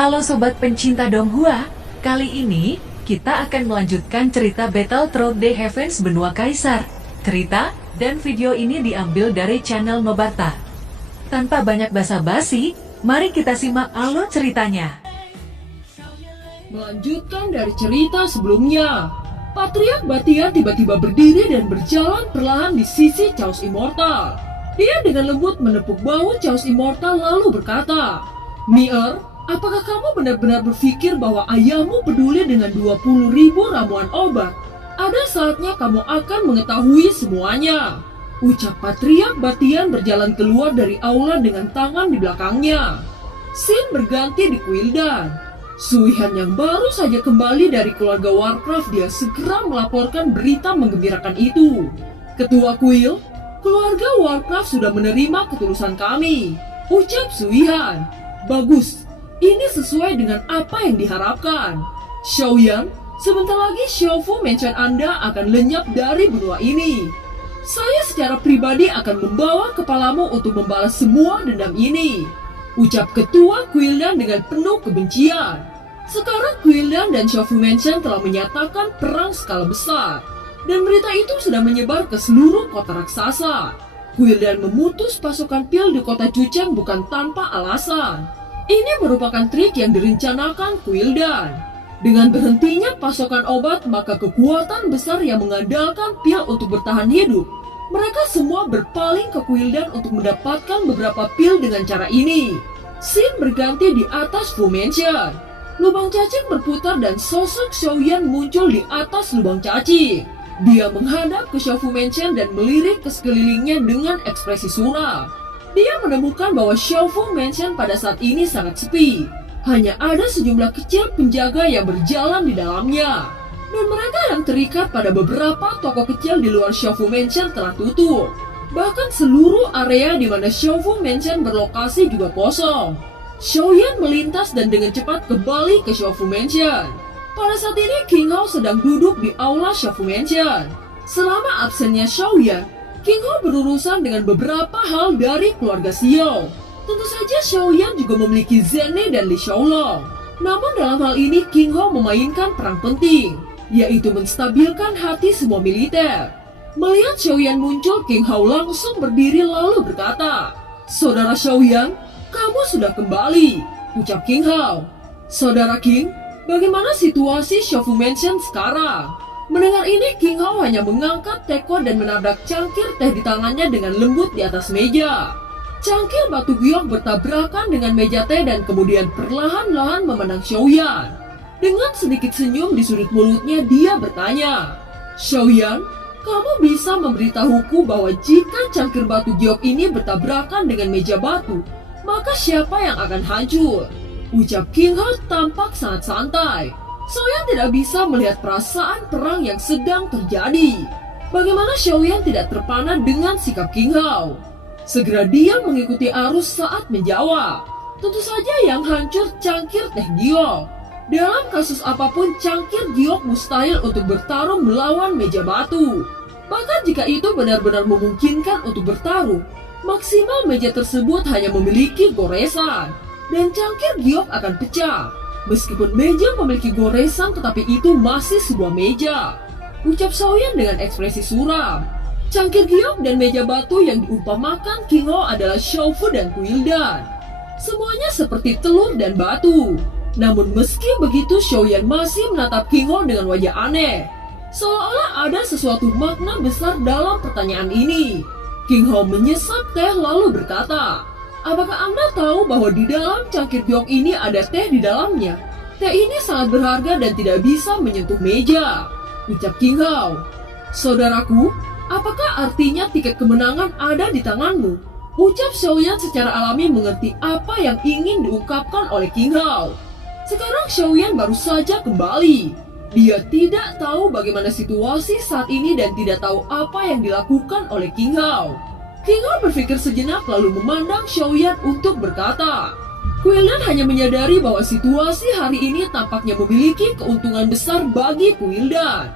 Halo sobat pencinta Donghua, kali ini kita akan melanjutkan cerita Battle Through the Heavens Benua Kaisar. Cerita dan video ini diambil dari channel Nobarta. Tanpa banyak basa-basi, mari kita simak alur ceritanya. Melanjutkan dari cerita sebelumnya, Patriark Batian tiba-tiba berdiri dan berjalan perlahan di sisi Chaos Immortal. Dia dengan lembut menepuk bahu Chaos Immortal lalu berkata, "Mier, apakah kamu benar-benar berpikir bahwa ayahmu peduli dengan 20.000 ramuan obat? Ada saatnya kamu akan mengetahui semuanya." Ucap Patriark Batian berjalan keluar dari aula dengan tangan di belakangnya. Scene berganti di Quildan. Suihan yang baru saja kembali dari keluarga Warcraft, dia segera melaporkan berita menggembirakan itu. "Ketua Quill, keluarga Warcraft sudah menerima ketulusan kami," ucap Suihan. "Bagus, ini sesuai dengan apa yang diharapkan. Xiaoyan, sebentar lagi Xiaofu Mansion Anda akan lenyap dari benua ini. Saya secara pribadi akan membawa kepalamu untuk membalas semua dendam ini," ucap Ketua Quildan dengan penuh kebencian. Sekarang Quildan dan Xiaofu Mansion telah menyatakan perang skala besar, dan berita itu sudah menyebar ke seluruh kota raksasa. Quildan memutus pasokan pil di kota Cuceng bukan tanpa alasan. Ini merupakan trik yang direncanakan Quildan. Dengan berhentinya pasokan obat, maka kekuatan besar yang mengandalkan pil untuk bertahan hidup, mereka semua berpaling ke Quildan untuk mendapatkan beberapa pil dengan cara ini. Scene berganti di atas Fu Mansion. Lubang cacing berputar dan sosok Xiaoyan muncul di atas lubang cacing. Dia menghadap ke Xiaofu Mansion dan melirik ke sekelilingnya dengan ekspresi suram. Dia menemukan bahwa Xiaofu Mansion pada saat ini sangat sepi. Hanya ada sejumlah kecil penjaga yang berjalan di dalamnya. Dan mereka yang terikat pada beberapa toko kecil di luar Xiaofu Mansion telah tutup. Bahkan seluruh area di mana Xiaofu Mansion berlokasi juga kosong. Xiaoyan melintas dan dengan cepat kembali ke Xiaofu Mansion. Pada saat ini King Hao sedang duduk di aula Xiaofu Mansion. Selama absennya Xiaoyan, King Hao berurusan dengan beberapa hal dari keluarga Xiao. Tentu saja Xiaoyan juga memiliki Zene dan Li Xiaolong. Namun dalam hal ini King Hao memainkan peran penting, yaitu menstabilkan hati semua militer. Melihat Xiaoyan muncul, King Hao langsung berdiri lalu berkata, "Saudara Xiaoyan, kamu sudah kembali," ucap King Hao. "Saudara King, bagaimana situasi Xiaofu Mansion sekarang?" Mendengar ini, King Hao hanya mengangkat teko dan menabrak cangkir teh di tangannya dengan lembut di atas meja. Cangkir batu giok bertabrakan dengan meja teh dan kemudian perlahan-lahan memandang Xiaoyan. Dengan sedikit senyum di sudut mulutnya, dia bertanya, "Xiaoyan, kamu bisa memberitahuku bahwa jika cangkir batu giok ini bertabrakan dengan meja batu, maka siapa yang akan hancur?" Ucap King Hao tampak sangat santai. Xiaoyan tidak bisa melihat perasaan perang yang sedang terjadi. Bagaimana Xiaoyan tidak terpana dengan sikap King Hao? Segera dia mengikuti arus saat menjawab, "Tentu saja yang hancur cangkir teh giok. Dalam kasus apapun cangkir giok mustahil untuk bertarung melawan meja batu. Bahkan jika itu benar-benar memungkinkan untuk bertarung, maksimal meja tersebut hanya memiliki goresan, dan cangkir giok akan pecah. Meskipun meja memiliki goresan, tetapi itu masih sebuah meja," ucap Xiaoyan dengan ekspresi suram. Cangkir giok dan meja batu yang diumpamakan King Hao adalah Xiaofu dan Quildan. Semuanya seperti telur dan batu. Namun meski begitu, Xiaoyan masih menatap King Hao dengan wajah aneh, seolah-olah ada sesuatu makna besar dalam pertanyaan ini. King Hao menyesap teh lalu berkata, "Apakah Anda tahu bahwa di dalam cangkir giok ini ada teh di dalamnya? Teh ini sangat berharga dan tidak bisa menyentuh meja," ucap King Hao. "Saudaraku, apakah artinya tiket kemenangan ada di tanganmu?" Ucap Xiaoyan secara alami mengerti apa yang ingin diungkapkan oleh King Hao. Sekarang Xiaoyan baru saja kembali. Dia tidak tahu bagaimana situasi saat ini dan tidak tahu apa yang dilakukan oleh King Hao. King Hao berpikir sejenak lalu memandang Xiaoyan untuk berkata, "Quildan hanya menyadari bahwa situasi hari ini tampaknya memiliki keuntungan besar bagi Quildan.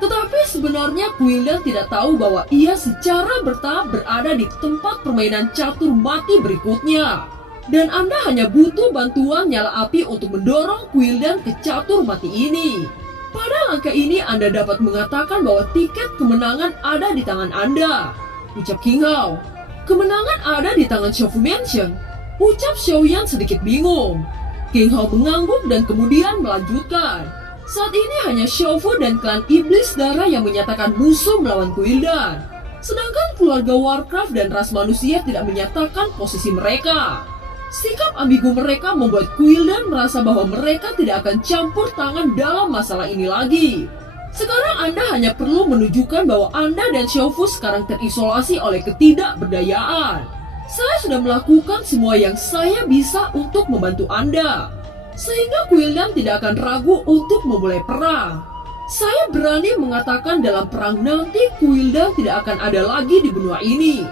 Tetapi sebenarnya Quildan tidak tahu bahwa ia secara bertahap berada di tempat permainan catur mati berikutnya. Dan Anda hanya butuh bantuan nyala api untuk mendorong Quildan ke catur mati ini. Pada langkah ini Anda dapat mengatakan bahwa tiket kemenangan ada di tangan Anda, ucap King Hao. Kemenangan ada di tangan Shofu Mansion, ucap Xiaoyan sedikit bingung. King Hao mengangguk dan kemudian melanjutkan. Saat ini hanya Xiaofu dan klan Iblis Darah yang menyatakan musuh melawan Quildan. Sedangkan keluarga Warcraft dan ras manusia tidak menyatakan posisi mereka. Sikap ambigu mereka membuat Quildan merasa bahwa mereka tidak akan campur tangan dalam masalah ini lagi. Sekarang Anda hanya perlu menunjukkan bahwa Anda dan Xiaofu sekarang terisolasi oleh ketidakberdayaan. Saya sudah melakukan semua yang saya bisa untuk membantu Anda, sehingga Quildan tidak akan ragu untuk memulai perang. Saya berani mengatakan dalam perang nanti Quildan tidak akan ada lagi di benua ini,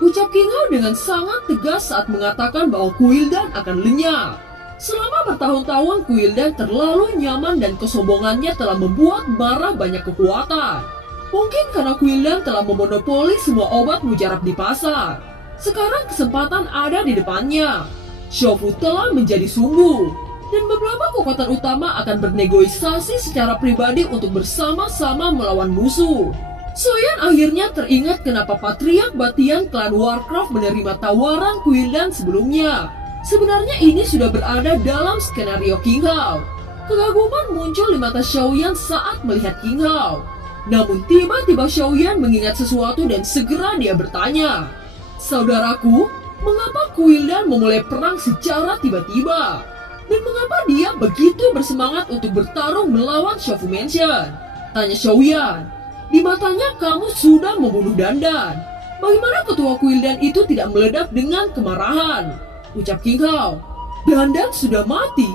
ucap King Hao dengan sangat tegas saat mengatakan bahwa Quildan akan lenyap. Selama bertahun-tahun Quildan terlalu nyaman dan kesombongannya telah membuat marah banyak kekuatan. Mungkin karena Quildan telah memonopoli semua obat mujarab di pasar. Sekarang kesempatan ada di depannya. Xiaofu telah menjadi sumbu, dan beberapa kekuatan utama akan bernegosiasi secara pribadi untuk bersama-sama melawan musuh. Xiaoyan akhirnya teringat kenapa Patriark Batian klan Warcraft menerima tawaran Quildan sebelumnya. Sebenarnya ini sudah berada dalam skenario King Hao. Kegaguman muncul di mata Xiaoyan saat melihat King Hao. Namun tiba-tiba Xiaoyan mengingat sesuatu dan segera dia bertanya, "Saudaraku, mengapa Quildan memulai perang secara tiba-tiba? Dan mengapa dia begitu bersemangat untuk bertarung melawan Shofu Mansion?" tanya Xiaoyan. Di matanya kamu sudah membunuh Dandan. Bagaimana ketua Quildan itu tidak meledak dengan kemarahan? Ucap King Hao. Dandan sudah mati,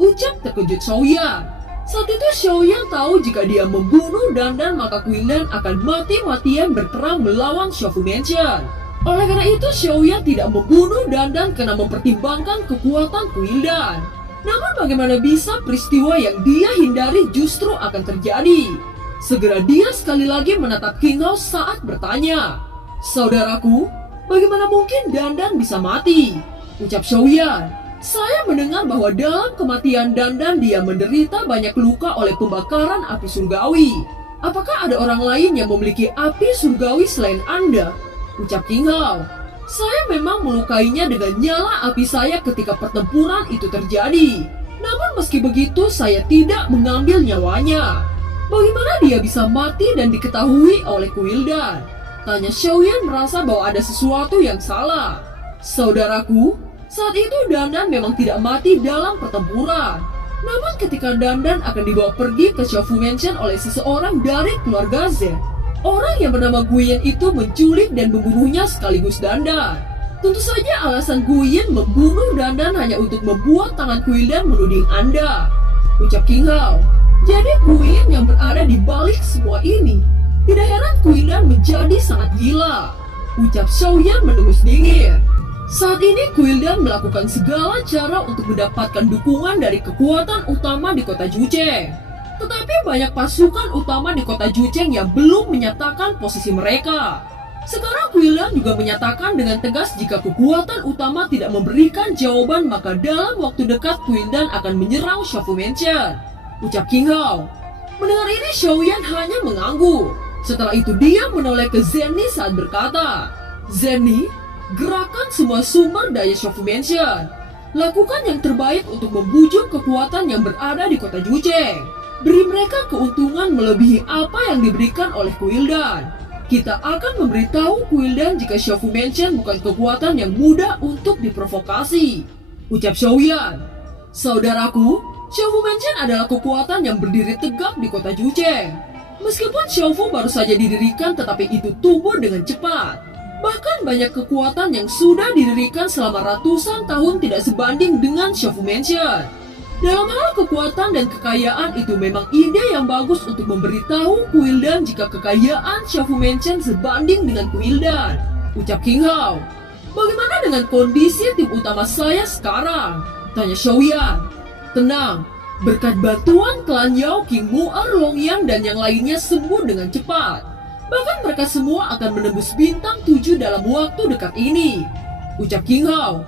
ucap terkejut Xiaoyan. Saat itu Xiaoyan tahu jika dia membunuh Dandan maka Quildan akan mati-matian berperang melawan Shofu Mansion. Oleh karena itu Xiaoyan tidak membunuh Dandan karena mempertimbangkan kekuatan Quildan. Namun bagaimana bisa peristiwa yang dia hindari justru akan terjadi? Segera dia sekali lagi menatap King Hao saat bertanya, "Saudaraku, bagaimana mungkin Dandan bisa mati?" ucap Xiaoyan. "Saya mendengar bahwa dalam kematian Dandan dia menderita banyak luka oleh pembakaran api surgawi. Apakah ada orang lain yang memiliki api surgawi selain Anda?" ucap King Hao. "Saya memang melukainya dengan nyala api saya ketika pertempuran itu terjadi. Namun meski begitu saya tidak mengambil nyawanya. Bagaimana dia bisa mati dan diketahui oleh Quildan?" tanya Xiaoyan merasa bahwa ada sesuatu yang salah. "Saudaraku, saat itu Dandan memang tidak mati dalam pertempuran. Namun ketika Dandan akan dibawa pergi ke Shofu Mansion oleh seseorang dari keluarga Z, orang yang bernama Guyen itu menculik dan membunuhnya sekaligus Dandan. Tentu saja alasan Guyen membunuh Dandan hanya untuk membuat tangan Quildan menuding Anda," ucap King Hao. "Jadi Guyen yang berada di balik semua ini. Tidak heran Quildan menjadi sangat gila," ucap Xiaoyan mendengus dingin. Saat ini Quildan melakukan segala cara untuk mendapatkan dukungan dari kekuatan utama di kota Jucheng. Tetapi banyak pasukan utama di kota Jucheng yang belum menyatakan posisi mereka. Sekarang Quildan juga menyatakan dengan tegas jika kekuatan utama tidak memberikan jawaban maka dalam waktu dekat Quildan akan menyerang Shofu Mansion, ucap King Hao. Mendengar ini Xiaoyan hanya mengangguk. Setelah itu dia menoleh ke Zenny saat berkata, "Zenny, gerakan semua sumber daya Shofu Mansion. Lakukan yang terbaik untuk membujuk kekuatan yang berada di kota Jucheng. Beri mereka keuntungan melebihi apa yang diberikan oleh Quildan. Kita akan memberitahu Quildan jika Shofu Mansion bukan kekuatan yang mudah untuk diprovokasi," ucap Xiaoyan. "Saudaraku, Shofu Mansion adalah kekuatan yang berdiri tegak di kota Jucheng. Meskipun Xiaofu baru saja didirikan tetapi itu tumbuh dengan cepat. Bahkan banyak kekuatan yang sudah didirikan selama ratusan tahun tidak sebanding dengan Shofu Mansion. Dalam hal kekuatan dan kekayaan itu memang ide yang bagus untuk memberitahu Quildan jika kekayaan Shofu Mansion sebanding dengan Quildan," ucap King Hao. "Bagaimana dengan kondisi tim utama saya sekarang?" tanya Xiaoyan. "Tenang, berkat bantuan klan Yao, King Mu'er, Longyang dan yang lainnya sembuh dengan cepat. Bahkan mereka semua akan menembus bintang 7 dalam waktu dekat ini," ucap King Hao.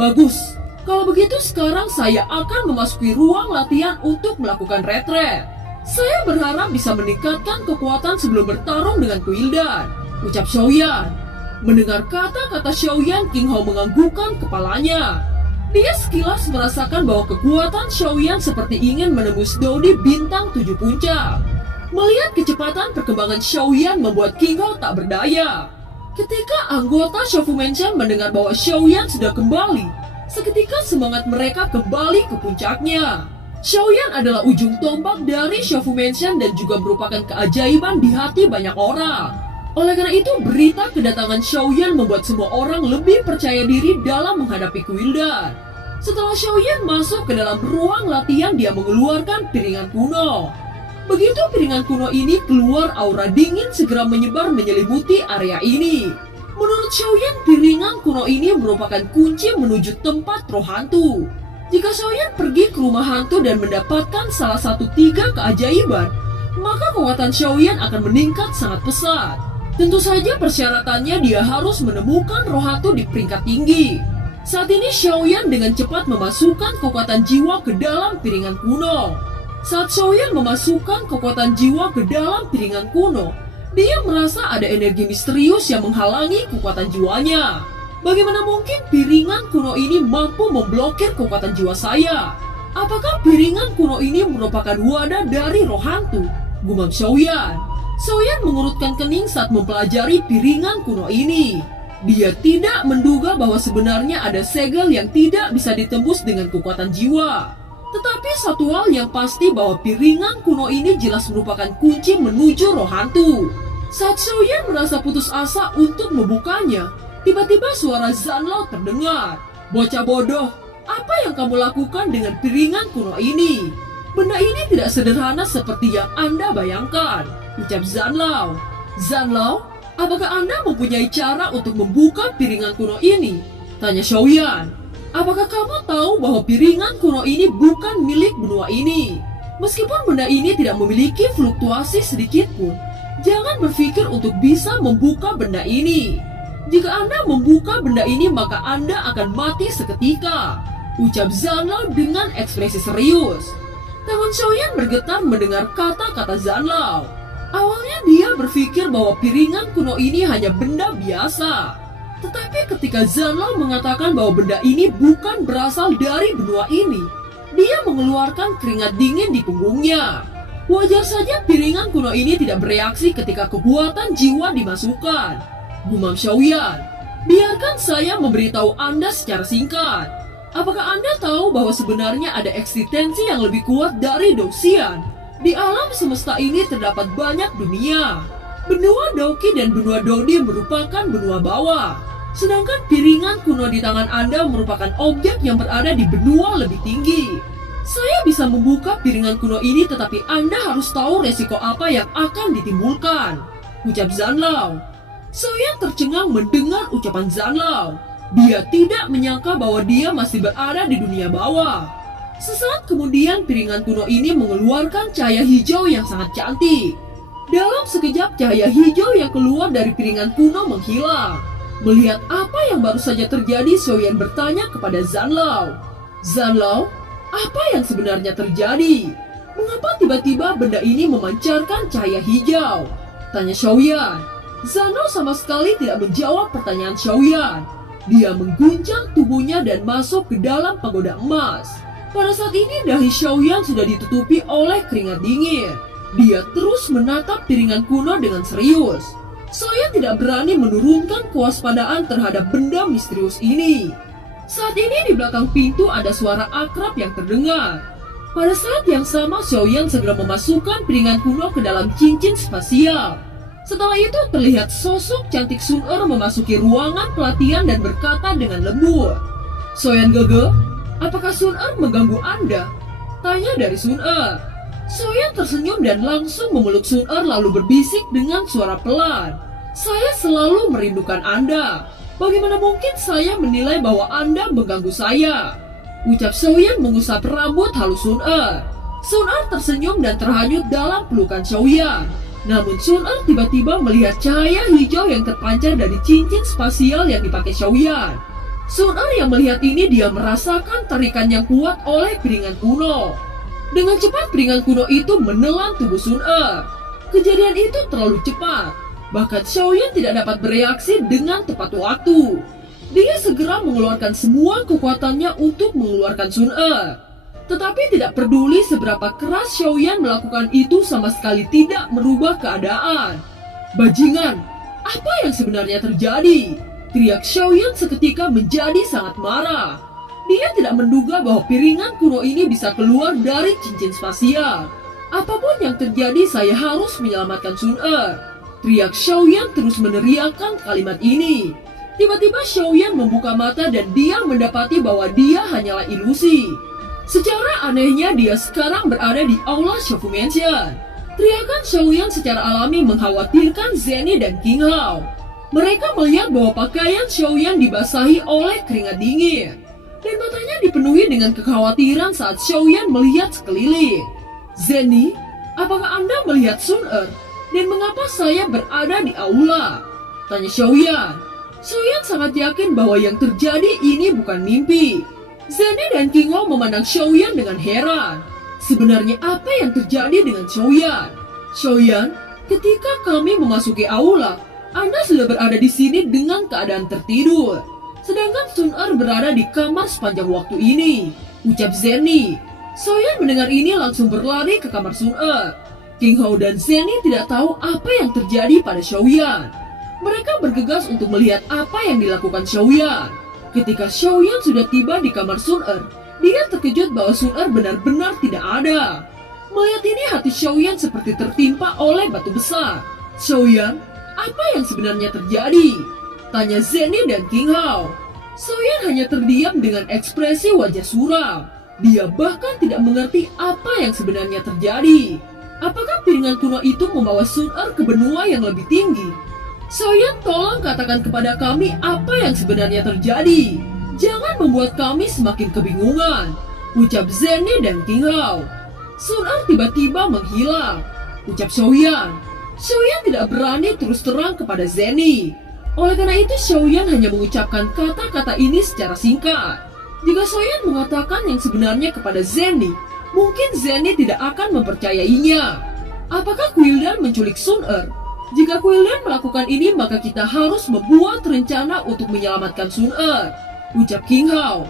Bagus, kalau begitu sekarang saya akan memasuki ruang latihan untuk melakukan retret. Saya berharap bisa meningkatkan kekuatan sebelum bertarung dengan Kuildan, ucap Xiaoyan. Mendengar kata-kata Xiaoyan, King Hao menganggukkan kepalanya. Dia sekilas merasakan bahwa kekuatan Xiaoyan seperti ingin menembus Dodi bintang 7 puncak. Melihat kecepatan perkembangan Xiaoyan membuat King Hao tak berdaya. Ketika anggota Xiaofu Mansion mendengar bahwa Xiaoyan sudah kembali, seketika semangat mereka kembali ke puncaknya. Xiaoyan adalah ujung tombak dari Xiaofu Mansion dan juga merupakan keajaiban di hati banyak orang. Oleh karena itu, berita kedatangan Xiaoyan membuat semua orang lebih percaya diri dalam menghadapi Kuildan. Setelah Xiaoyan masuk ke dalam ruang latihan, dia mengeluarkan piringan kuno. Begitu piringan kuno ini keluar, aura dingin segera menyebar menyelimuti area ini. Menurut Xiaoyan, piringan kuno ini merupakan kunci menuju tempat roh hantu. Jika Xiaoyan pergi ke rumah hantu dan mendapatkan salah satu 3 keajaiban, maka kekuatan Xiaoyan akan meningkat sangat pesat. Tentu saja persyaratannya dia harus menemukan roh hantu di peringkat tinggi. Saat ini Xiaoyan dengan cepat memasukkan kekuatan jiwa ke dalam piringan kuno. Saat Xiaoyan memasukkan kekuatan jiwa ke dalam piringan kuno, dia merasa ada energi misterius yang menghalangi kekuatan jiwanya. Bagaimana mungkin piringan kuno ini mampu memblokir kekuatan jiwa saya? Apakah piringan kuno ini merupakan wadah dari roh hantu? Gumam Xiaoyan. Xiaoyan mengurutkan kening saat mempelajari piringan kuno ini. Dia tidak menduga bahwa sebenarnya ada segel yang tidak bisa ditembus dengan kekuatan jiwa. Tetapi satu hal yang pasti bahwa piringan kuno ini jelas merupakan kunci menuju roh hantu. Saat Xiaoyan merasa putus asa untuk membukanya, tiba-tiba suara Zanlao terdengar. Bocah bodoh, apa yang kamu lakukan dengan piringan kuno ini? Benda ini tidak sederhana seperti yang Anda bayangkan, ucap Zanlao. Zanlao, apakah Anda mempunyai cara untuk membuka piringan kuno ini? Tanya Xiaoyan. Apakah kamu tahu bahwa piringan kuno ini bukan milik benua ini? Meskipun benda ini tidak memiliki fluktuasi sedikit pun, jangan berpikir untuk bisa membuka benda ini. Jika Anda membuka benda ini, maka Anda akan mati seketika, ucap Zanlao dengan ekspresi serius. Tangan Xiaoyan bergetar mendengar kata-kata Zanlao. Awalnya dia berpikir bahwa piringan kuno ini hanya benda biasa. Tetapi ketika Zanlao mengatakan bahwa benda ini bukan berasal dari benua ini, dia mengeluarkan keringat dingin di punggungnya. Wajar saja piringan kuno ini tidak bereaksi ketika kekuatan jiwa dimasukkan. Gumam Xiaoyan, biarkan saya memberitahu Anda secara singkat. Apakah Anda tahu bahwa sebenarnya ada eksistensi yang lebih kuat dari Douxian? Di alam semesta ini terdapat banyak dunia. Benua Douqi dan benua Dodi merupakan benua bawah. Sedangkan piringan kuno di tangan Anda merupakan objek yang berada di benua lebih tinggi. Saya bisa membuka piringan kuno ini, tetapi Anda harus tahu resiko apa yang akan ditimbulkan, ucap Zanlao. Xiaoyan tercengang mendengar ucapan Zanlao. Dia tidak menyangka bahwa dia masih berada di dunia bawah. Sesaat kemudian piringan kuno ini mengeluarkan cahaya hijau yang sangat cantik. Dalam sekejap cahaya hijau yang keluar dari piringan kuno menghilang. Melihat apa yang baru saja terjadi, Xiaoyan bertanya kepada Zanlao. Zanlao, apa yang sebenarnya terjadi? Mengapa tiba-tiba benda ini memancarkan cahaya hijau? Tanya Xiaoyan. Zanlao sama sekali tidak menjawab pertanyaan Xiaoyan. Dia mengguncang tubuhnya dan masuk ke dalam pagoda emas. Pada saat ini dahi Xiaoyan sudah ditutupi oleh keringat dingin. Dia terus menatap piringan kuno dengan serius. Xiaoyan tidak berani menurunkan kewaspadaan terhadap benda misterius ini. Saat ini di belakang pintu ada suara akrab yang terdengar. Pada saat yang sama Xiaoyan segera memasukkan piringan kuno ke dalam cincin spasial. Setelah itu terlihat sosok cantik Sun Er memasuki ruangan pelatihan dan berkata dengan lembut. Xiaoyan Gege, apakah Sun Er mengganggu Anda? Tanya dari Sun Er. Xiaoyan tersenyum dan langsung memeluk Sun Er lalu berbisik dengan suara pelan. Saya selalu merindukan Anda. Bagaimana mungkin saya menilai bahwa Anda mengganggu saya? Ucap Xiaoyan mengusap rambut halus Sun Er. Sun Er tersenyum dan terhanyut dalam pelukan Xiaoyan. Namun Sun Er tiba-tiba melihat cahaya hijau yang terpancar dari cincin spasial yang dipakai Xiaoyan. Sun Er yang melihat ini dia merasakan tarikan yang kuat oleh piringan kuno. Dengan cepat piringan kuno itu menelan tubuh Sun Er. Kejadian itu terlalu cepat. Bahkan Xiaoyan tidak dapat bereaksi dengan tepat waktu. Dia segera mengeluarkan semua kekuatannya untuk mengeluarkan Sun Er. Tetapi tidak peduli seberapa keras Xiaoyan melakukan itu sama sekali tidak merubah keadaan. Bajingan, apa yang sebenarnya terjadi? Teriak Xiaoyan seketika menjadi sangat marah. Dia tidak menduga bahwa piringan kuno ini bisa keluar dari cincin spasial. Apapun yang terjadi, saya harus menyelamatkan Sun Er. Teriak Xiaoyan terus meneriakkan kalimat ini. Tiba-tiba Xiaoyan membuka mata dan dia mendapati bahwa dia hanyalah ilusi. Secara anehnya dia sekarang berada di aula Shofu Mansion. Teriakan Xiaoyan secara alami mengkhawatirkan Zenny dan King Hao. Mereka melihat bahwa pakaian Xiaoyan dibasahi oleh keringat dingin. Dan matanya dipenuhi dengan kekhawatiran saat Xiaoyan melihat sekeliling. Zenny, apakah Anda melihat Sun Er? Dan mengapa saya berada di aula? Tanya Xiaoyan. Xiaoyan sangat yakin bahwa yang terjadi ini bukan mimpi. Zenny dan King Hao memandang Xiaoyan dengan heran. Sebenarnya apa yang terjadi dengan Xiaoyan? Xiaoyan, ketika kami memasuki aula, Anda sudah berada di sini dengan keadaan tertidur. Sedangkan Sun Er berada di kamar sepanjang waktu ini, ucap Zenny. Xiaoyan mendengar ini langsung berlari ke kamar Sun Er. King Hao dan Zenny tidak tahu apa yang terjadi pada Xiaoyan. Mereka bergegas untuk melihat apa yang dilakukan Xiaoyan. Ketika Xiaoyan sudah tiba di kamar Sun Er, dia terkejut bahwa Sun Er benar-benar tidak ada. Melihat ini hati Xiaoyan seperti tertimpa oleh batu besar. Xiaoyan, apa yang sebenarnya terjadi? Tanya Zenny dan King Hao. Xiaoyan hanya terdiam dengan ekspresi wajah suram. Dia bahkan tidak mengerti apa yang sebenarnya terjadi. Apakah piringan kuno itu membawa Sun Er ke benua yang lebih tinggi? Xiaoyan, tolong katakan kepada kami apa yang sebenarnya terjadi. Jangan membuat kami semakin kebingungan, ucap Zenny dan King Hao. Sun Er tiba-tiba menghilang, ucap Xiaoyan. Xiaoyan tidak berani terus terang kepada Zenny. Oleh karena itu Xiaoyan hanya mengucapkan kata-kata ini secara singkat. Jika Xiaoyan mengatakan yang sebenarnya kepada Zenny, mungkin Zenny tidak akan mempercayainya. Apakah Quildan menculik Sun Er? Jika Quildan melakukan ini, maka kita harus membuat rencana untuk menyelamatkan Sun Er, ucap King Hao.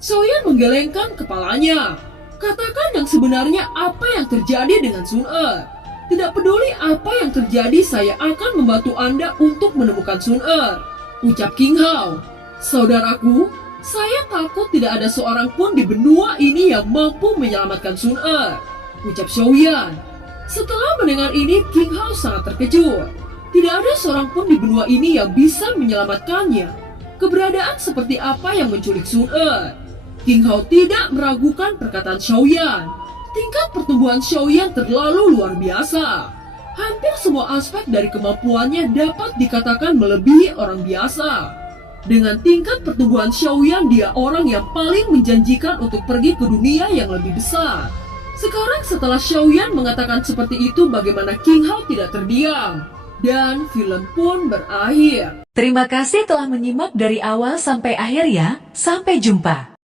Xiaoyan menggelengkan kepalanya. Katakan yang sebenarnya apa yang terjadi dengan Sun Er. Tidak peduli apa yang terjadi, saya akan membantu Anda untuk menemukan Sun Er, ucap King Hao. Saudaraku, saya takut tidak ada seorang pun di benua ini yang mampu menyelamatkan Sun Er, ucap Xiaoyan. Setelah mendengar ini, King Hao sangat terkejut. Tidak ada seorang pun di benua ini yang bisa menyelamatkannya. Keberadaan seperti apa yang menculik Sun Er? King Hao tidak meragukan perkataan Xiaoyan. Tingkat pertumbuhan Xiaoyan terlalu luar biasa. Hampir semua aspek dari kemampuannya dapat dikatakan melebihi orang biasa. Dengan tingkat pertumbuhan Xiaoyan, dia orang yang paling menjanjikan untuk pergi ke dunia yang lebih besar. Sekarang setelah Xiaoyan mengatakan seperti itu, bagaimana King Hao tidak terdiam. Dan film pun berakhir. Terima kasih telah menyimak dari awal sampai akhir ya. Sampai jumpa.